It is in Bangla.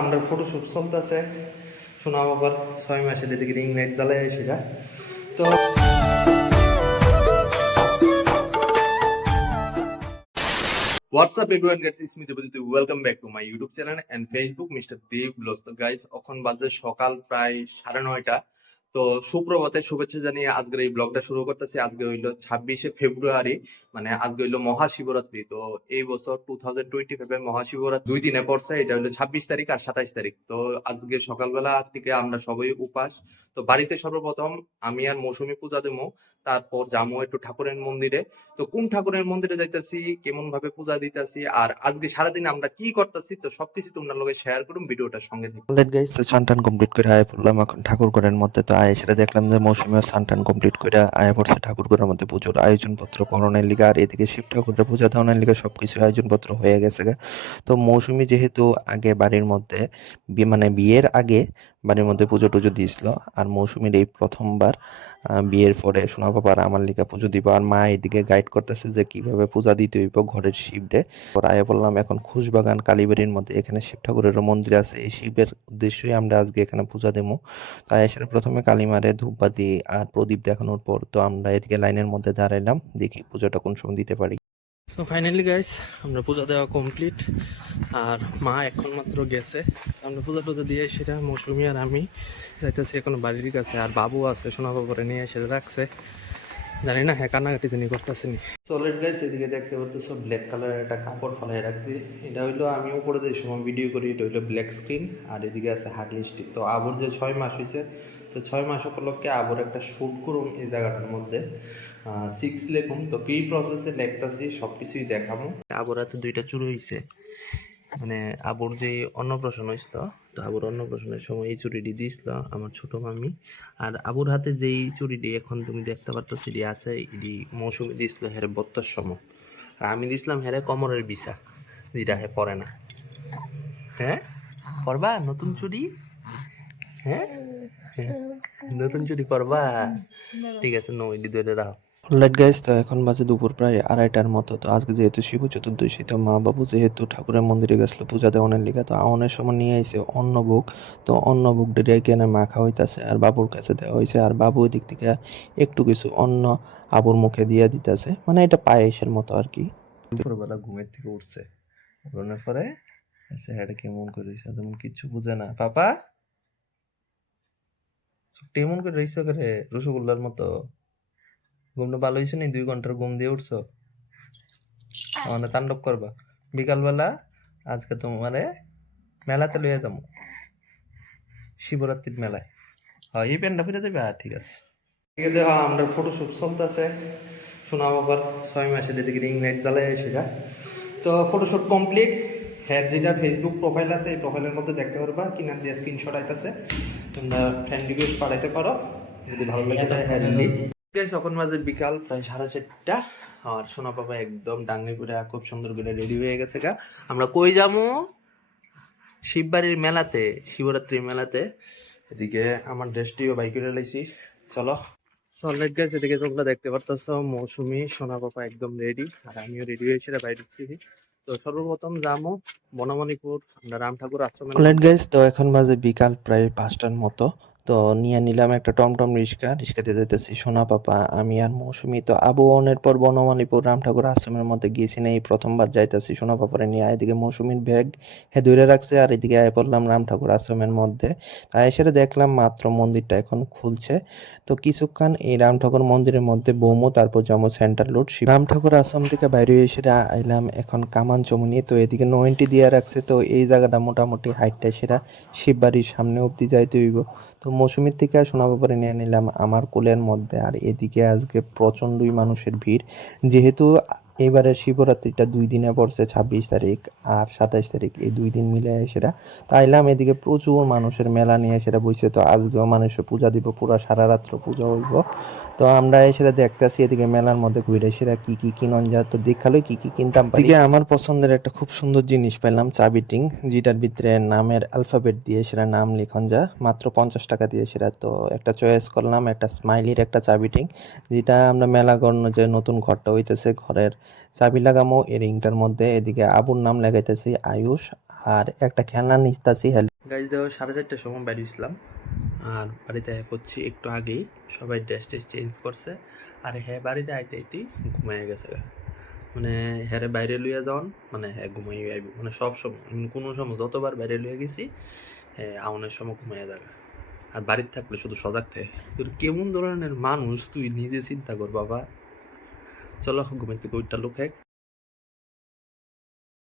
আমরা ফটোশুট চলতেছে শোনা বাবার 6 মাসের দিকে রিং লাইট জ্বালাই সেটা তো What's up everyone guys, it's me Debajit. Welcome back to my YouTube channel and Facebook Mr. Dev Vlogs. তো guys এখন বাজে সকাল প্রায় 9:30। তো সুপ্রভাতে শুভেচ্ছা জানিয়ে আজকের এই ব্লগটা শুরু করতেছি। আজকে হইলো 26শে ফেব্রুয়ারি, মানে আজকে হইলো মহাশিবরাত্রি। তো এই বছর 2025 মহাশিবরাত্রি 2 দিনে পড়ছে, এটা হলো 26 তারিখ আর 27 তারিখ। তো আজকে সকালবেলা থেকে আমরা সবাই উপাস। তো বাড়িতে সর্বপ্রথম আমি আর মৌসুমী পূজা দেবো, তারপর যাবো একটু ঠাকুরের মন্দিরে। তো কোন ঠাকুরের মন্দিরে যাইতাছি, কেমন ভাবে পূজা দিতেছি আর আজকে সারাদিন আমরা কি করতেছি, তো সবকিছু তোমরা লগে শেয়ার করুন, ভিডিওটার সঙ্গে থাকুন। অলরাইট গাইস, তো সানটান কমপ্লিট করে আয়া পড়লাম এখন ঠাকুর ঘরের মধ্যে। তো আয়া সেটা দেখলাম যে মৌসুমীও সানটান কমপ্লিট করে আয়া পড়ছে ঠাকুর ঘরের মধ্যে। পুজোর আয়োজনপত্র করণের লিগা আর এদিকে শিব ঠাকুরের পূজা দেওয়ার লিগা সবকিছু আয়োজনপত্র হয়ে গেছে। তো মৌসুমী যেহেতু আগে বাড়ির মধ্যে মানে বিয়ের আগে বাড়ির মধ্যে পুজো টুজো দিয়েছিল, আর মৌসুমীর এই প্রথমবার বিয়ের পরে সোনা বাবার আমার লিগা পুজো দিব। আর মা এদিকে গাইড করতেছে যে কিভাবে পূজা দিতে হইব ঘরের শিবরে। আয়া বললাম এখন খুশবাগান কালীবাড়ির মধ্যে, এখানে শিব ঠাকুরের মন্দির আছে, এই শিবের উদ্দেশ্যই আমরা আজকে এখানে পূজা দেবো। তাই এসে প্রথমে কালীমারে ধূপবাতি আর প্রদীপ দেখানোর পর তো আমরা এদিকে লাইনের মধ্যে দাঁড়াইলাম, দেখি পূজাটা কোন সময় দিতে পারি। সো ফাইনালি গাইস আমরা পূজা দেওয়া কমপ্লিট, আর মা এখন মাত্র গেছে। আমরা পূজা টুজা দিয়ে সেটা মৌসুমী আর আমি যাইতেছি এখন বাড়ির কাছে, আর বাবু আছে সোনা বাবুরে নিয়ে এসে রাখছে, জানি না হ্যাঁ কান্নাকাটি তিনি করতেছে নি। সলিড গাইস এদিকে দেখতে পাচ্ছ ব্ল্যাক কালারের একটা কাপড় ফলাই রাখছি, এটা হইলো আমি উপরে যে সময় ভিডিও করি এটা হইলো ব্ল্যাক স্ক্রিন, আর এদিকে আছে হাগলি স্টিক। তো আবুর যে 6 মাস হয়েছে, তো 6 মাস উপলক্ষে আবুর একটা শ্যুট করুন এই জায়গাটার মধ্যে 6 লেখুন। তো কি প্রসেসে লেখতাছি সব কিছুই দেখাবো। আবুর হাতে 2টা চুরি হয়েছে, মানে আবুর যে অন্নপ্রাশন হয়েছিল, তো আবুর অন্নপ্রাশনের সময় এই চুরিটি দিয়েছিল আমার ছোট মামি। আর আবুর হাতে যেই চুরিটি এখন তুমি দেখতে পাচ্ছ সেটি আছে, এটি মৌসুমি দিয়েছিল হেরে 72 সময়, আর আমি দিয়েছিলাম হেরে কোমরের বিছা, যেটা হে পরে না। হ্যাঁ করবা নতুন চুরি? হ্যাঁ নতুন চুরি করবা? ঠিক আছে, নো এটি ধরে রাখো। অলরাইট গাইস, তো এখন বাজে দুপুর প্রায় 2:30টার মতো। তো আজকে যেহেতু শিব চতুর্দশী, তো মা বাবু যেহেতু ঠাকুরের মন্দিরে গেছিলো পূজা দেওয়ানের লিগা, তো আওনের সময় নিয়ে আইছে অন্নভোগ। তো অন্নভোগ ডেরে কেনে মাখা হইতাছে আর বাবুর কাছে দেওয়া হয়েছে, আর বাবু দিক থেকে একটু কিছু অন্ন আবুর মুখে দিয়ে দিতেছে, মানে এটা পায়েসের মতো আর কি। দুপুরবেলা ঘুমের থেকে উঠছে, উঠানোর পরে এসে হেডে কেমন করে রয়েছে, তেমন কিচ্ছু বুঝে না। পাপা কেমন করে রয়েছে করে রসগোল্লার মতো। ঘুমটা ভালো হয়েছে নি? 2 ঘন্টার ঘুম দিয়ে উঠছো, মানে তাণ্ডব করবা। বিকালবেলা আজকে তোমারে মেলাতে লইয়া যাবো, শিবরাত্রির মেলায়। হয় এই প্যান্টটা ফিরে দেবে, আর ঠিক আছে। ঠিক আছে, আমরা ফটোশুট চলতেছে শোনা বাবার 6 মাসের দিকে রিং লাইট জ্বালাই সেটা। তো ফটোশুট কমপ্লিট। হ্যাঁ, যেটা ফেসবুক প্রোফাইল আছে এই প্রোফাইলের মধ্যে দেখতে পারবা, কিনা দিয়ে স্ক্রিনশট আইতাছে, তোমরা ফ্রেন্ড রিকোয়েস্ট পাঠাইতে পারো যদি ভালো লাগে। তাই হ্যাঁ তখন মাঝে বিকাল প্রায় 4:30, আর সোনা বাবা একদম ডাঙ্গি করে খুব সুন্দর করে রেডি হয়ে গেছে গা। আমরা কই যাবো? শিববাড়ির মেলাতে, শিবরাত্রির মেলাতে। এদিকে আমার ড্রেসটিও বাই করে লাইছি, চলো। অলরাইট গাইস, এদিকে তোমরা দেখতে পারতেছো মৌসুমী সোনা বাবা একদম রেডি, আর আমিও রেডি হয়েছি বাইরে থেকে। তো সর্বপ্রথম যাবো বনমালীপুর আমরা রাম ঠাকুর আশ্রমে। অলরাইট গাইস, তো এখন বাজে বিকাল প্রায় 5টার মতো। তো নিয়ে নিলাম একটা টমটম রিক্সাতে যেতেছি সোনা পাপা, আমি আর মৌসুমী। তো আবু অনের পর বনমালীপুর রাম ঠাকুর আশ্রমের মধ্যে গিয়েছি না, এই প্রথমবার যাইতেছি সোনা পাপারে নিয়ে। এদিকে মৌসুমীর ব্যাগ ধরে রাখছে, আর এদিকে আয় পড়লাম রাম ঠাকুর আশ্রমের মধ্যে। তাই এসে দেখলাম মাত্র মন্দিরটা এখন খুলছে। তো কিছুক্ষণ এই রাম ঠাকুর মন্দিরের মধ্যে বমু, তারপর যাবো সেন্টার লুট। রাম ঠাকুর আশ্রম থেকে বাইরে এসে আইলাম এখন কামান চমুনি। তো এদিকে 90 দিয়ে রাখছে, তো এই জায়গাটা মোটামুটি হাইটটা সেটা শিববাড়ির সামনে অব্দি যাইতে হইব। তো মৌসুমীর থেকে সোনা বাবারে নিয়ে নিলাম আমার কোলের মধ্যে। আর এদিকে আজকে প্রচণ্ডই মানুষের ভিড়, যেহেতু এবারে শিবরাত্রিটা 2 দিনে পড়ছে, 26 তারিখ আর 27 তারিখ, এই 2 দিন মিলে সেটা তাইলাম। এদিকে প্রচুর মানুষের মেলা নিয়ে সেটা বইছে। তো আজকেও মানুষের পূজা দিব, পুরো সারা রাত্র পূজা হইব। তো আমরা সেটা দেখতেছি এদিকে মেলার মধ্যে ঘুরে সেটা কি কি কিনন যা, তো দেখালো কি কি কিনতাম। এদিকে আমার পছন্দের একটা খুব সুন্দর জিনিস পেলাম, চাবিটিং, যেটার ভিতরে নামের অ্যালফাবেট দিয়ে সেটা নাম লিখন যা, মাত্র 50 টাকা দিয়ে সেটা। তো একটা চয়েস করলাম, একটা স্মাইলির একটা চাবিটিং, যেটা আমরা মেলা গড়ন যে নতুন ঘরটা হইতেছে, ঘরের চাবি লাগামো এই রিংটার মধ্যে, এদিকে আবুর নাম লাগাইতেছি আয়ুষ, আর একটা খেলনা নিস্তাছি। গাইজ দেওয়া 4:30টার সময় বেরিয়েছিলাম, আর বাড়িতে করছি একটু আগেই, সবাই ড্রেস টেস চেঞ্জ করছে, আর হ্যাঁ বাড়িতে আইতে আইতেই ঘুমাইয়া গেছে। মানে হ্যারে বাইরে লইয়া যাওয়ান মানে হ্যাঁ ঘুমাইয়া আইব, মানে সব সময় কোনো সময় যতবার বাইরে লইয়া গেছি হ্যাঁ আউনের সময় ঘুমাইয়া যাবে। আর বাড়িতে থাকলে শুধু সজাগ থাকে। তোর কেমন ধরনের মানুষ তুই নিজে চিন্তা কর বাবা। চলো ঘুমের থেকে ওইটা লোক এক